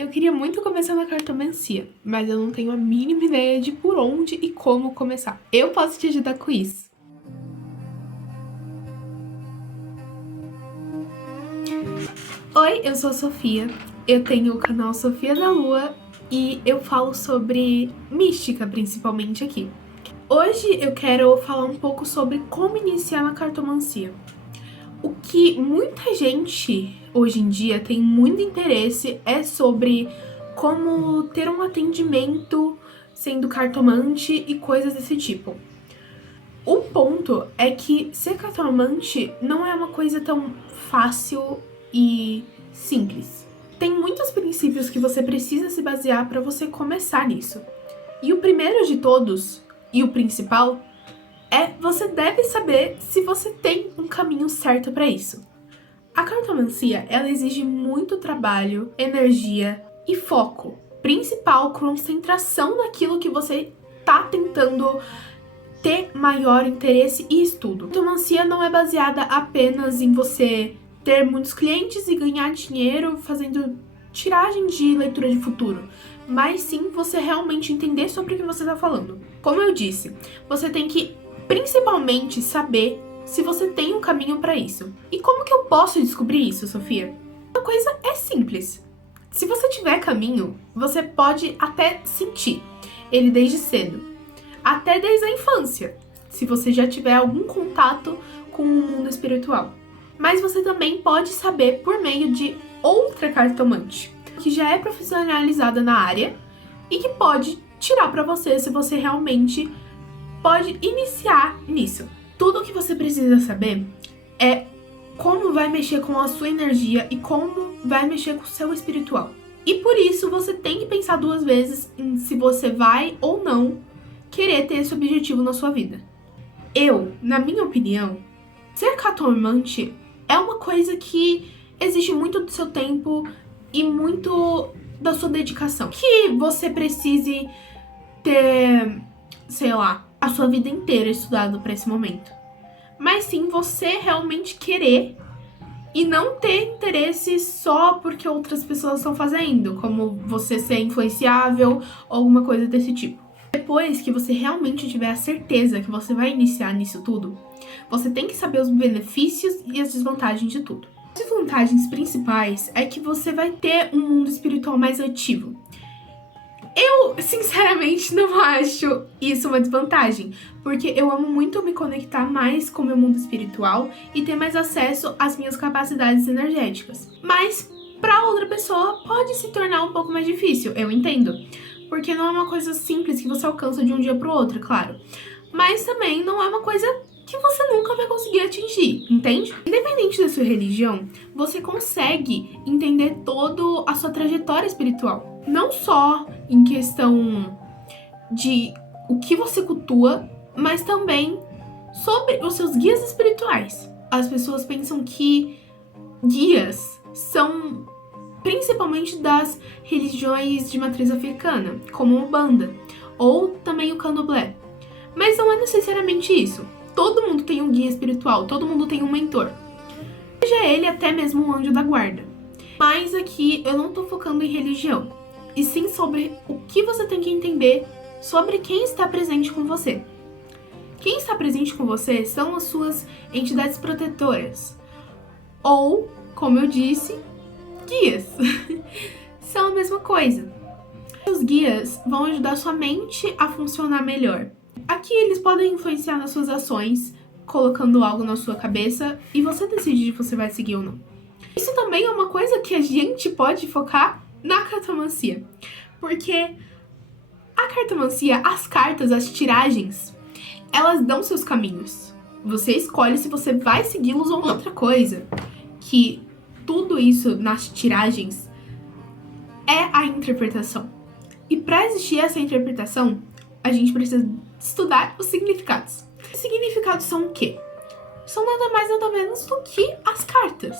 Eu queria muito começar na cartomancia, mas eu não tenho a mínima ideia de por onde e como começar. Eu posso te ajudar com isso. Oi, eu sou a Sofia, eu tenho o canal Sofia da Lua e eu falo sobre mística principalmente aqui. Hoje eu quero falar um pouco sobre como iniciar na cartomancia. O que muita gente hoje em dia tem muito interesse é sobre como ter um atendimento sendo cartomante e coisas desse tipo. O ponto é que ser cartomante não é uma coisa tão fácil e simples. Tem muitos princípios que você precisa se basear para você começar nisso. E o primeiro de todos, e o principal, você deve saber se você tem um caminho certo para isso. A cartomancia, ela exige muito trabalho, energia e foco. Principal, concentração naquilo que você tá tentando ter maior interesse e estudo. A cartomancia não é baseada apenas em você ter muitos clientes e ganhar dinheiro fazendo tiragem de leitura de futuro, mas sim você realmente entender sobre o que você está falando. Como eu disse, você tem que principalmente saber se você tem um caminho para isso. E como que eu posso descobrir isso, Sofia? A coisa é simples. Se você tiver caminho, você pode até sentir ele desde cedo, até desde a infância, se você já tiver algum contato com o mundo espiritual. Mas você também pode saber por meio de outra cartomante, que já é profissionalizada na área e que pode tirar para você se você realmente pode iniciar nisso. Tudo o que você precisa saber é como vai mexer com a sua energia e como vai mexer com o seu espiritual. E por isso você tem que pensar duas vezes em se você vai ou não querer ter esse objetivo na sua vida. Na minha opinião, ser cartomante é uma coisa que exige muito do seu tempo e muito da sua dedicação. Que você precise ter, sei lá, a sua vida inteira estudado para esse momento. Mas sim você realmente querer e não ter interesse só porque outras pessoas estão fazendo, como você ser influenciável ou alguma coisa desse tipo. Depois que você realmente tiver a certeza que você vai iniciar nisso tudo, você tem que saber os benefícios e as desvantagens de tudo. As desvantagens principais é que você vai ter um mundo espiritual mais ativo. Eu, sinceramente, não acho isso uma desvantagem, porque eu amo muito me conectar mais com o meu mundo espiritual e ter mais acesso às minhas capacidades energéticas. Mas, para outra pessoa, pode se tornar um pouco mais difícil, eu entendo. Porque não é uma coisa simples que você alcança de um dia pro outro, claro. Mas também não é uma coisa que você nunca vai conseguir atingir, entende? Independente da sua religião, você consegue entender toda a sua trajetória espiritual. Não só em questão de o que você cultua, mas também sobre os seus guias espirituais. As pessoas pensam que guias são principalmente das religiões de matriz africana, como a Umbanda, ou também o Candomblé. Mas não é necessariamente isso. Todo mundo tem um guia espiritual, todo mundo tem um mentor. Seja ele até mesmo um anjo da guarda. Mas aqui eu não tô focando em religião, e sim sobre o que você tem que entender sobre quem está presente com você. Quem está presente com você são as suas entidades protetoras, ou, como eu disse, guias. São a mesma coisa. Os guias vão ajudar sua mente a funcionar melhor. Aqui eles podem influenciar nas suas ações, colocando algo na sua cabeça e você decide se você vai seguir ou não. Isso também é uma coisa que a gente pode focar na cartomancia, porque a cartomancia, as cartas, as tiragens, elas dão seus caminhos. Você escolhe se você vai segui-los ou não. Outra coisa que tudo isso nas tiragens é a interpretação. E para existir essa interpretação, a gente precisa estudar os significados. Os significados são o quê? São nada mais nada menos do que as cartas.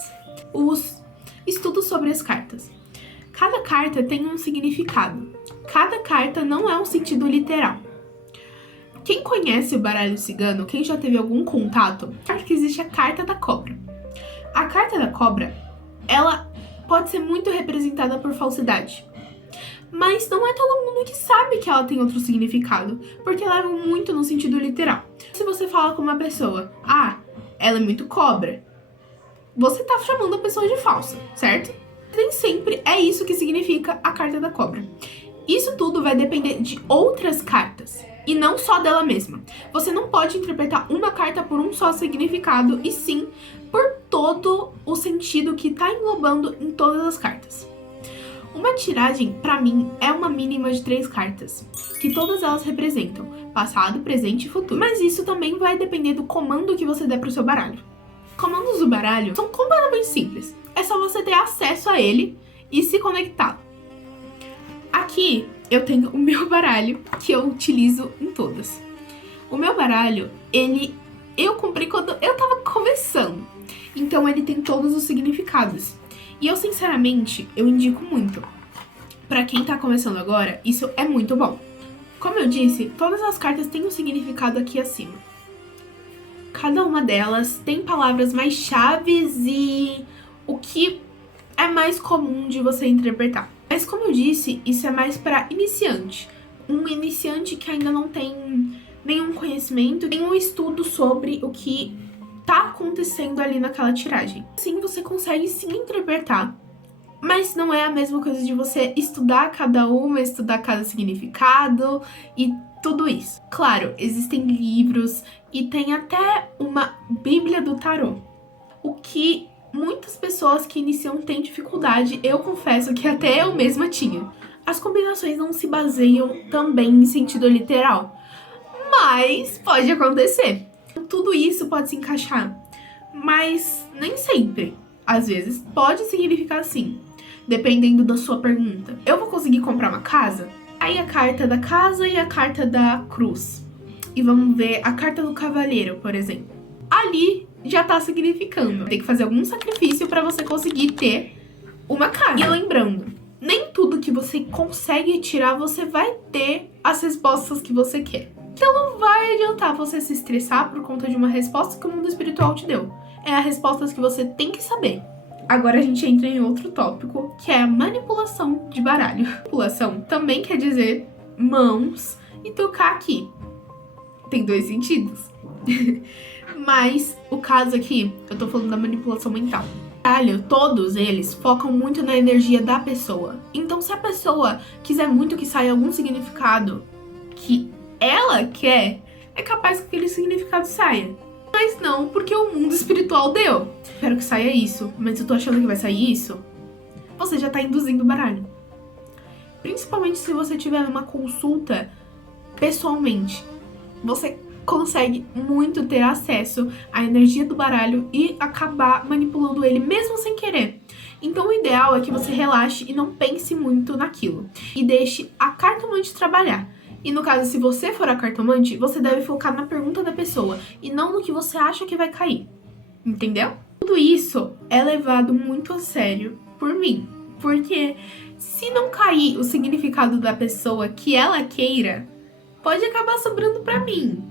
Os estudos sobre as cartas. Cada carta tem um significado. Cada carta não é um sentido literal. Quem conhece o baralho cigano, quem já teve algum contato, sabe que existe a carta da cobra. A carta da cobra, ela pode ser muito representada por falsidade. Mas não é todo mundo que sabe que ela tem outro significado, porque levam muito no sentido literal. Se você fala com uma pessoa, ela é muito cobra, você tá chamando a pessoa de falsa, certo? Nem sempre é isso que significa a carta da cobra. Isso tudo vai depender de outras cartas, e não só dela mesma. Você não pode interpretar uma carta por um só significado, e sim por todo o sentido que tá englobando em todas as cartas. Uma tiragem, pra mim, é uma mínima de 3 cartas, que todas elas representam passado, presente e futuro. Mas isso também vai depender do comando que você der pro seu baralho. Comandos do baralho são completamente simples. É só você ter acesso a ele e se conectar. Aqui eu tenho o meu baralho, que eu utilizo em todas. O meu baralho, eu comprei quando eu tava começando. Então ele tem todos os significados. E eu, sinceramente, eu indico muito. Pra quem tá começando agora, isso é muito bom. Como eu disse, todas as cartas têm um significado aqui acima. Cada uma delas tem palavras mais chaves e o que é mais comum de você interpretar. Mas como eu disse, isso é mais para iniciante. Um iniciante que ainda não tem nenhum conhecimento, nenhum estudo sobre o que tá acontecendo ali naquela tiragem. Sim, você consegue sim interpretar, mas não é a mesma coisa de você estudar cada uma, estudar cada significado e tudo isso. Claro, existem livros e tem até uma Bíblia do Tarô, o que muitas pessoas que iniciam têm dificuldade, eu confesso que até eu mesma tinha. As combinações não se baseiam também em sentido literal, mas pode acontecer. Tudo isso pode se encaixar, mas nem sempre. Às vezes pode significar sim, dependendo da sua pergunta. Eu vou conseguir comprar uma casa? Aí a carta da casa e a carta da cruz. E vamos ver a carta do cavaleiro, por exemplo. Ali já tá significando. Tem que fazer algum sacrifício pra você conseguir ter uma casa. E lembrando, nem tudo que você consegue tirar você vai ter as respostas que você quer. Então não vai adiantar você se estressar por conta de uma resposta que o mundo espiritual te deu. É as respostas que você tem que saber. Agora a gente entra em outro tópico, que é a manipulação de baralho. Manipulação também quer dizer mãos e tocar aqui. Tem 2 sentidos. Mas o caso aqui, eu tô falando da manipulação mental. Baralho, todos eles focam muito na energia da pessoa. Então se a pessoa quiser muito que saia algum significado que ela quer, é capaz que aquele significado saia. Mas não porque o mundo espiritual deu. Espero que saia isso, mas eu tô achando que vai sair isso. Você já tá induzindo o baralho. Principalmente se você tiver uma consulta pessoalmente. Você consegue muito ter acesso à energia do baralho e acabar manipulando ele mesmo sem querer. Então o ideal é que você relaxe e não pense muito naquilo. E deixe a cartomante trabalhar. E no caso, se você for a cartomante, você deve focar na pergunta da pessoa e não no que você acha que vai cair. Entendeu? Tudo isso é levado muito a sério por mim. Porque se não cair o significado da pessoa que ela queira, pode acabar sobrando pra mim.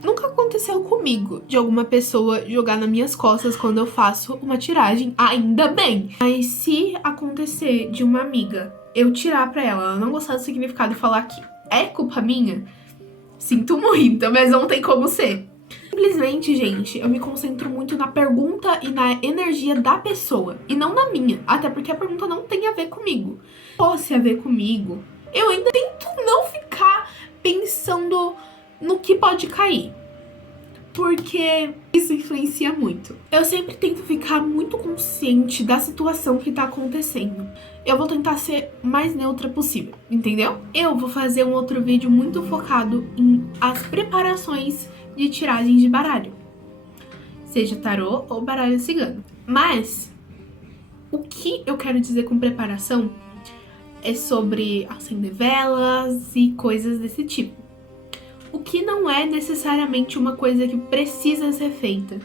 Nunca aconteceu comigo de alguma pessoa jogar nas minhas costas quando eu faço uma tiragem, ainda bem. Mas se acontecer de uma amiga eu tirar pra ela não gostar do significado e falar que é culpa minha, sinto muito, mas não tem como ser. Simplesmente, gente, eu me concentro muito na pergunta e na energia da pessoa, e não na minha, até porque a pergunta não tem a ver comigo. Se fosse a ver comigo, eu ainda tento não ficar pensando no que pode cair, porque isso influencia muito. Eu sempre tento ficar muito consciente da situação que tá acontecendo. Eu vou tentar ser mais neutra possível, entendeu? Eu vou fazer um outro vídeo muito focado em as preparações de tiragem de baralho, seja tarô ou baralho cigano. Mas o que eu quero dizer com preparação é sobre acender velas e coisas desse tipo. O que não é necessariamente uma coisa que precisa ser feita,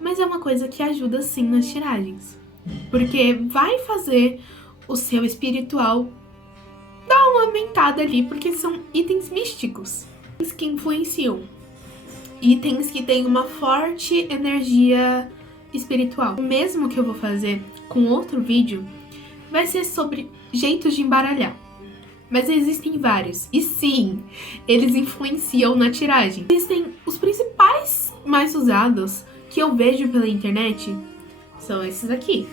mas é uma coisa que ajuda sim nas tiragens. Porque vai fazer o seu espiritual dar uma aumentada ali, porque são itens místicos. Itens que influenciam. Itens que têm uma forte energia espiritual. O mesmo que eu vou fazer com outro vídeo vai ser sobre jeitos de embaralhar. mas existem vários. E sim, eles influenciam na tiragem. Existem os principais mais usados que eu vejo pela internet, são esses aqui.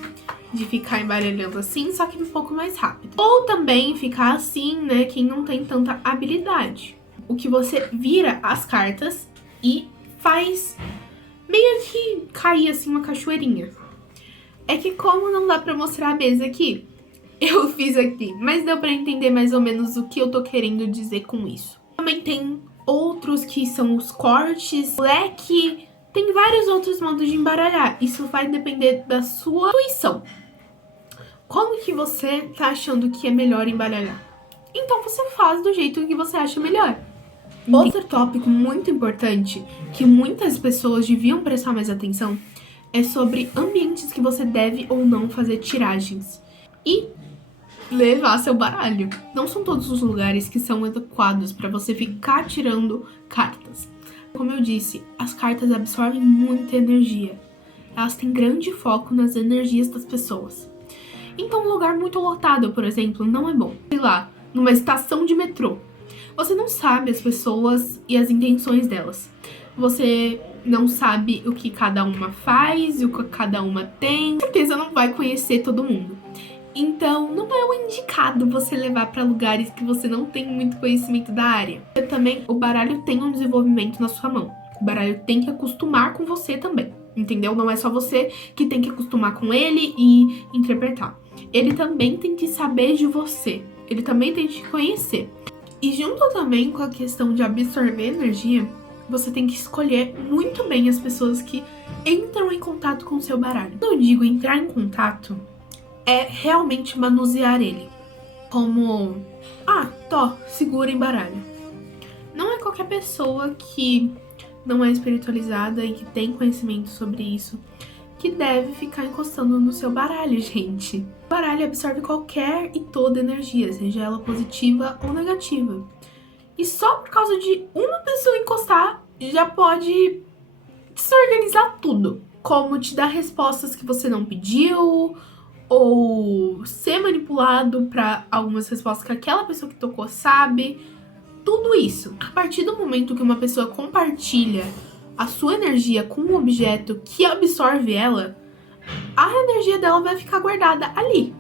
De ficar embaralhando assim, só que um pouco mais rápido. Ou também ficar assim, né, quem não tem tanta habilidade. O que você vira as cartas e faz meio que cair assim uma cachoeirinha. É que como não dá pra mostrar a mesa aqui, eu fiz aqui, mas deu pra entender mais ou menos o que eu tô querendo dizer com isso. Também tem outros que são os cortes, leque, tem vários outros modos de embaralhar. Isso vai depender da sua intuição. Como que você tá achando que é melhor embaralhar? Então você faz do jeito que você acha melhor. Outro tópico muito importante, que muitas pessoas deviam prestar mais atenção, é sobre ambientes que você deve ou não fazer tiragens. E levar seu baralho. Não são todos os lugares que são adequados para você ficar tirando cartas. Como eu disse, as cartas absorvem muita energia. Elas têm grande foco nas energias das pessoas. Então um lugar muito lotado, por exemplo, não é bom. Sei lá, numa estação de metrô. Você não sabe as pessoas e as intenções delas. Você não sabe o que cada uma faz, o que cada uma tem. Com certeza não vai conhecer todo mundo. Então, não é o indicado você levar para lugares que você não tem muito conhecimento da área. E também, o baralho tem um desenvolvimento na sua mão. O baralho tem que acostumar com você também, entendeu? Não é só você que tem que acostumar com ele e interpretar. Ele também tem que saber de você. Ele também tem que te conhecer. E junto também com a questão de absorver energia, você tem que escolher muito bem as pessoas que entram em contato com o seu baralho. Quando eu digo entrar em contato, é realmente manusear ele. Como, segura em baralho. Não é qualquer pessoa que não é espiritualizada e que tem conhecimento sobre isso que deve ficar encostando no seu baralho, gente. O baralho absorve qualquer e toda energia, seja ela positiva ou negativa. E só por causa de uma pessoa encostar, já pode desorganizar tudo. Como te dar respostas que você não pediu, ou ser manipulado para algumas respostas que aquela pessoa que tocou sabe. Tudo isso. A partir do momento que uma pessoa compartilha a sua energia com um objeto que absorve ela, a energia dela vai ficar guardada ali.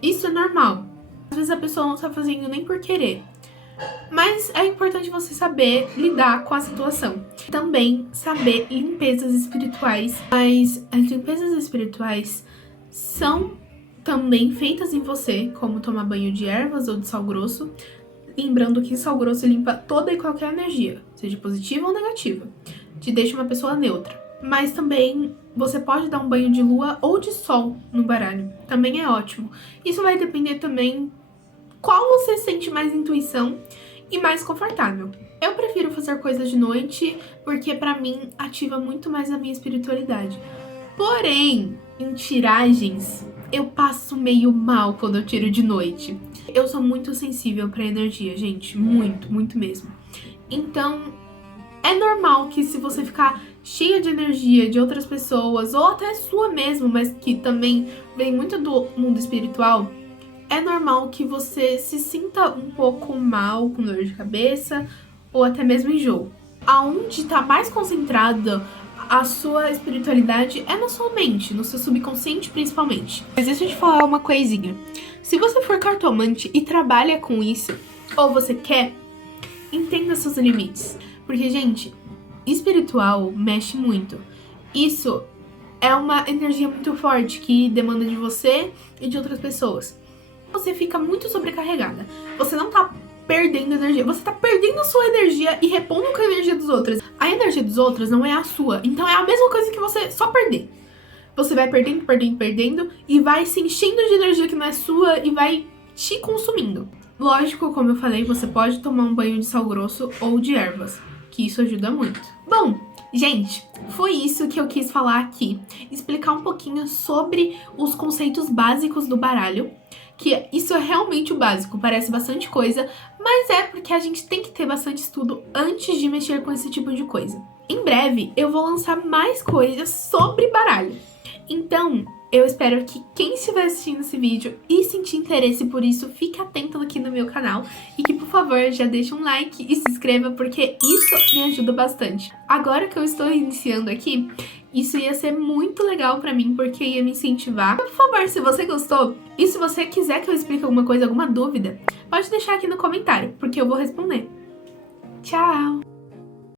Isso é normal. Às vezes a pessoa não tá fazendo nem por querer. Mas é importante você saber lidar com a situação. Também saber limpezas espirituais. Mas as limpezas espirituais são também feitas em você, como tomar banho de ervas ou de sal grosso. Lembrando que sal grosso limpa toda e qualquer energia, seja positiva ou negativa. Te deixa uma pessoa neutra. Mas também você pode dar um banho de lua ou de sol no baralho. Também é ótimo. Isso vai depender também qual você sente mais intuição e mais confortável. Eu prefiro fazer coisas de noite porque pra mim ativa muito mais a minha espiritualidade. Porém, em tiragens, eu passo meio mal quando eu tiro de noite. Eu sou muito sensível pra energia, gente. Muito, muito mesmo. Então, é normal que se você ficar cheia de energia de outras pessoas, ou até sua mesmo, mas que também vem muito do mundo espiritual, é normal que você se sinta um pouco mal, com dor de cabeça, ou até mesmo enjoo. Aonde tá mais concentrada a sua espiritualidade é na sua mente, no seu subconsciente principalmente. Mas deixa eu te falar uma coisinha. Se você for cartomante e trabalha com isso, ou você quer, entenda seus limites. Porque, gente, espiritual mexe muito. Isso é uma energia muito forte que demanda de você e de outras pessoas. Você fica muito sobrecarregada. Você não tá perdendo energia, você tá perdendo a sua energia e repondo com a energia dos outros. A energia dos outros não é a sua, então é a mesma coisa que você só perder. Você vai perdendo, perdendo, perdendo e vai se enchendo de energia que não é sua e vai te consumindo. Lógico, como eu falei, você pode tomar um banho de sal grosso ou de ervas, que isso ajuda muito. Bom, gente, foi isso que eu quis falar aqui. Explicar um pouquinho sobre os conceitos básicos do baralho. Que isso é realmente o básico, parece bastante coisa, mas é porque a gente tem que ter bastante estudo antes de mexer com esse tipo de coisa. Em breve, eu vou lançar mais coisas sobre baralho. Então, eu espero que quem estiver assistindo esse vídeo e sentir interesse por isso, fique atento no que aqui no meu canal e que, por favor, já deixe um like e se inscreva, porque isso me ajuda bastante. Agora que eu estou iniciando aqui, isso ia ser muito legal pra mim, porque ia me incentivar. Por favor, se você gostou e se você quiser que eu explique alguma coisa, alguma dúvida, pode deixar aqui no comentário, porque eu vou responder. Tchau!